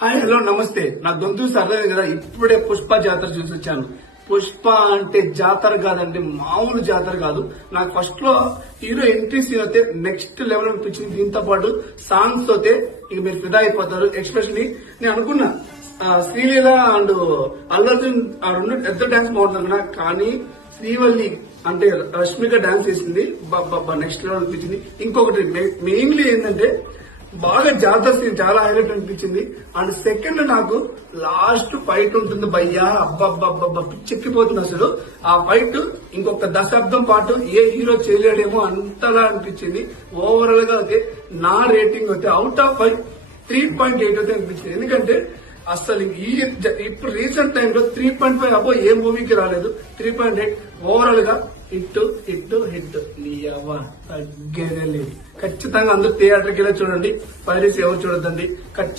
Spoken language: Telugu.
హాయ్ హలో నమస్తే. నా గొంతు సరదా కదా. ఇప్పుడే పుష్ప జాతర చూసి వచ్చాను. పుష్ప అంటే జాతర కాదండి, మామూలు జాతర కాదు. నాకు ఫస్ట్ లో హీరో ఎంట్రీ సీన్ అయితే నెక్స్ట్ లెవెల్ అనిపించింది. దీంతో పాటు సాంగ్స్ అయితే ఇక మీరు ఫిదా అయిపోతారు. ఎస్పెషల్లీ నేను అనుకున్నా శ్రీలీల అండ్ అల్లు అర్జున్ ఆ రెండు పెద్ద డాన్స్ బాగుంటుంది కదా, కానీ శ్రీవల్లి అంటే రష్మిక డాన్స్ చేసింది నెక్స్ట్ లెవెల్ అనిపించింది. ఇంకొకటి మెయిన్లీ ఏంటంటే బాగా జాతర సీన్ చాలా హైలైట్ అనిపించింది. అండ్ సెకండ్ నాకు లాస్ట్ ఫైట్ ఉంటుంది భయ్యా, అబ్బబ్బబ్బబ్బ పిచ్చెక్కిపోతుంది అసలు. ఆ ఫైట్ ఇంకొక దశాబ్దం పాటు ఏ హీరో చేయలేడేమో అంతలా అనిపించింది. ఓవరాల్ గా అయితే నా రేటింగ్ అయితే అవుట్ ఆఫ్ 5 3.8 అయితే అనిపించింది. ఎందుకంటే అసలు ఇప్పుడు రీసెంట్ టైంలో 3.5 అబ్బో ఏ మూవీకి రాలేదు. 3.8 ఓవరాల్ గా హిట్ హిట్ హిట్. నీ అవ్వ తగ్గేదే లేదు. ఖచ్చితంగా అందరూ థియేటర్కి వెళ్ళి చూడండి. పైరసీ ఎవరు చూడొద్దండి. ఖచ్చితంగా